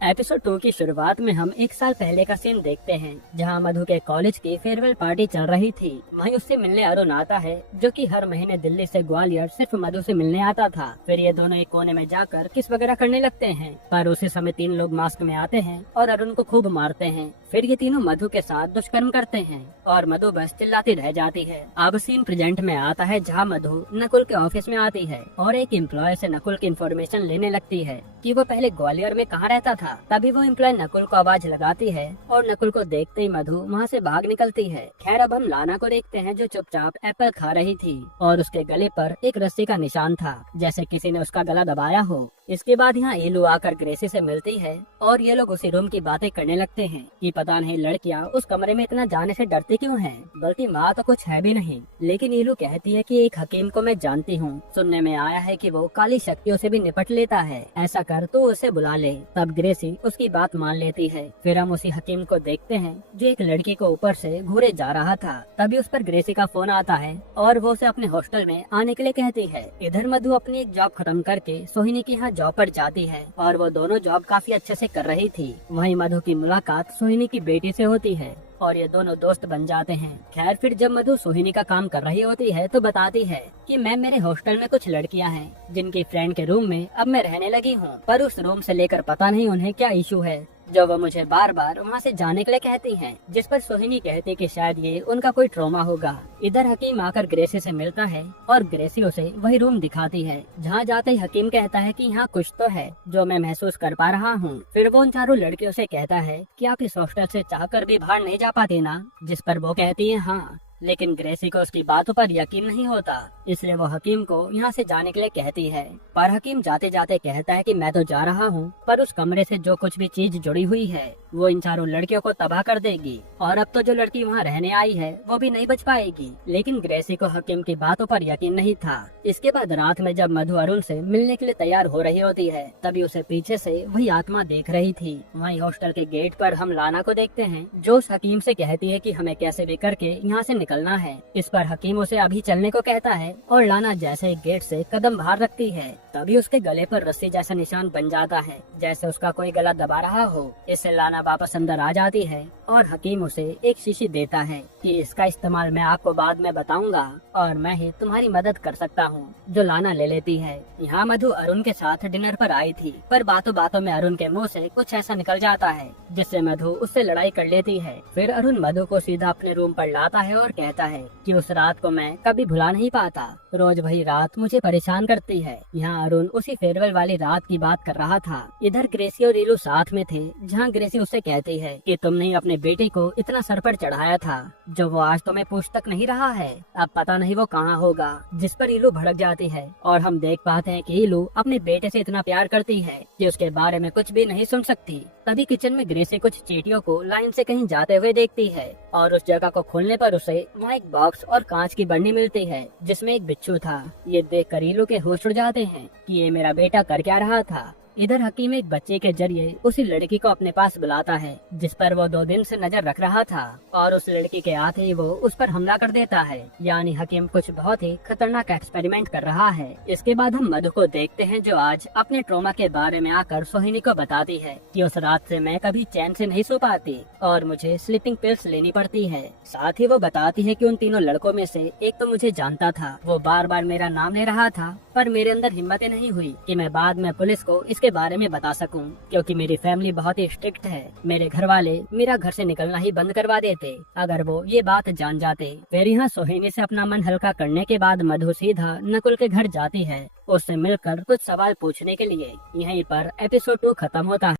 Episode 2 की शुरुआत में हम एक साल पहले का सीन देखते हैं, जहां मधु के कॉलेज की फेयरवेल पार्टी चल रही थी। वहीं उससे मिलने अरुण आता है, जो कि हर महीने दिल्ली से ग्वालियर सिर्फ मधु से मिलने आता था। फिर ये दोनों एक कोने में जाकर किस वगैरह करने लगते हैं, पर उसी समय 3 लोग मास्क में आते हैं और अरुण को खूब मारते हैं। फिर ये तीनों मधु के साथ दुष्कर्म करते हैं और मधु बस चिल्लाती रह जाती है। अब सीन प्रेजेंट में आता है, जहाँ मधु नकुल के ऑफिस में आती है और एक एम्प्लॉय से नकुल की इन्फॉर्मेशन लेने लगती है कि वो पहले ग्वालियर में कहाँ रहता था। तभी वो एम्प्लॉय नकुल को आवाज लगाती है और नकुल को देखते ही मधु वहाँ से भाग निकलती है। खैर, अब हम लाना को देखते हैं, जो चुपचाप एप्पल खा रही थी और उसके गले पर एक रस्सी का निशान था, जैसे किसी ने उसका गला दबाया हो। इसके बाद यहाँ एलू आकर ग्रेसी से मिलती है और ये लोग उसी रूम की बातें करने लगते हैं कि पता नहीं लड़कियाँ उस कमरे में इतना जाने से डरती क्यों हैं, बल्कि माँ तो कुछ है भी नहीं। लेकिन एलू कहती है कि एक हकीम को मैं जानती हूँ, सुनने में आया है कि वो काली शक्तियों से भी निपट लेता है, ऐसा कर तो उसे बुला ले। तब ग्रेसी उसकी बात मान लेती है। फिर हम उसी हकीम को देखते हैं, जो एक लड़की को ऊपर से घूरे जा रहा था। तभी उस पर ग्रेसी का फोन आता है और वो उसे अपने हॉस्टल में आने के लिए कहती है। इधर मधु अपनी एक जॉब खत्म करके सोहिनी के यहाँ जॉब पर जाती है और वो दोनों जॉब काफी अच्छे से कर रही थी। वहीं मधु की मुलाकात सोहिनी की बेटी से होती है और ये दोनों दोस्त बन जाते हैं। खैर, फिर जब मधु सोहिनी का काम कर रही होती है तो बताती है कि मैम, मेरे हॉस्टल में कुछ लड़कियां हैं जिनकी फ्रेंड के रूम में अब मैं रहने लगी हूँ, पर उस रूम से लेकर पता नहीं उन्हें क्या इशू है, जो वो मुझे बार बार वहाँ से जाने के लिए कहती हैं। जिस पर सोहिनी कहती कि शायद ये उनका कोई ट्रॉमा होगा। इधर हकीम आकर ग्रेसी से मिलता है और ग्रेसी उसे वही रूम दिखाती है। जहाँ जाते ही हकीम कहता है कि यहाँ कुछ तो है जो मैं महसूस कर पा रहा हूँ। फिर वो उन चारों लड़कियों से कहता है कि आप इस हॉस्टल से चाहकर भी बाहर नहीं जा पाते ना, जिस पर वो कहती है हाँ। लेकिन ग्रेसी को उसकी बातों पर यकीन नहीं होता, इसलिए वो हकीम को यहाँ से जाने के लिए कहती है। पर हकीम जाते जाते कहता है कि मैं तो जा रहा हूँ, पर उस कमरे से जो कुछ भी चीज जुड़ी हुई है वो इन चारों लड़कियों को तबाह कर देगी और अब तो जो लड़की वहाँ रहने आई है वो भी नहीं बच पाएगी। लेकिन ग्रेसी को हकीम की बातों पर यकीन नहीं था। इसके बाद रात में जब मधु अरुण से मिलने के लिए तैयार हो रही होती है, तभी उसे पीछे से वही आत्मा देख रही थी। वहीं हॉस्टल के गेट पर हम लाना को देखते हैं, जो उस हकीम से कहती है कि हमें कैसे भी करके यहाँ से निकलना है। इस पर हकीम उसे अभी चलने को कहता है और लाना जैसे गेट से कदम बाहर रखती है, तभी उसके गले पर रस्सी जैसा निशान बन जाता है, जैसे उसका कोई गला दबा रहा हो। इससे लाना वापस अंदर आ जाती है और हकीम उसे एक शीशी देता है कि इसका इस्तेमाल मैं आपको बाद में बताऊंगा और मैं ही तुम्हारी मदद कर सकता हूँ, जो लाना ले लेती है। यहाँ मधु अरुण के साथ डिनर पर आई थी, पर बातों बातों में अरुण के मुंह से कुछ ऐसा निकल जाता है जिससे मधु उससे लड़ाई कर लेती है। फिर अरुण मधु को सीधा अपने रूम पर लाता है और कहता है कि उस रात को मैं कभी भुला नहीं पाता, रोज वही रात मुझे परेशान करती है। यहाँ अरुण उसी फेयरवेल वाली रात की बात कर रहा था। इधर ग्रेसी और रीलू साथ में थे, जहाँ ग्रेसी उससे कहती है कि तुमने अपने बेटे को इतना सर पर चढ़ाया था, जो वो आज तुम्हें पूछ तक नहीं रहा है, अब पता नहीं वो कहाँ होगा। जिस पर रीलू भड़क जाती है और हम देख पाते हैं कि रीलू अपने बेटे से इतना प्यार करती है कि उसके बारे में कुछ भी नहीं सुन सकती। तभी किचन में ग्रेसी कुछ चींटियों को लाइन से कहीं जाते हुए देखती है और उस जगह को खोलने पर उसे वहाँ एक बॉक्स और कांच की बर्नी मिलती है, जिसमें एक बिच्छू था। ये देख कर रीलू के होश उड़ जाते हैं कि ये मेरा बेटा कर क्या रहा था। इधर हकीम एक बच्चे के जरिए उसी लड़की को अपने पास बुलाता है, जिस पर वो 2 दिन से नजर रख रहा था, और उस लड़की के आते ही वो उस पर हमला कर देता है। यानी हकीम कुछ बहुत ही खतरनाक एक्सपेरिमेंट कर रहा है। इसके बाद हम मधु को देखते हैं, जो आज अपने ट्रॉमा के बारे में आकर सोहिनी को बताती है कि उस रात से मैं कभी चैन से नहीं सो पाती और मुझे स्लीपिंग पिल्स लेनी पड़ती है। साथ ही वो बताती है कि उन तीनों लड़कों में से एक तो मुझे जानता था, वो बार बार मेरा नाम ले रहा था, पर मेरे अंदर हिम्मत ही नहीं हुई कि मैं बाद में पुलिस को इसके बारे में बता सकूं, क्योंकि मेरी फैमिली बहुत ही स्ट्रिक्ट है। मेरे घर वाले मेरा घर से निकलना ही बंद करवा देते अगर वो ये बात जान जाते। फिर यहाँ सोहिनी से अपना मन हल्का करने के बाद मधु सीधा नकुल के घर जाती है, उससे मिलकर कुछ सवाल पूछने के लिए। यहीं पर एपिसोड 2 खत्म होता है।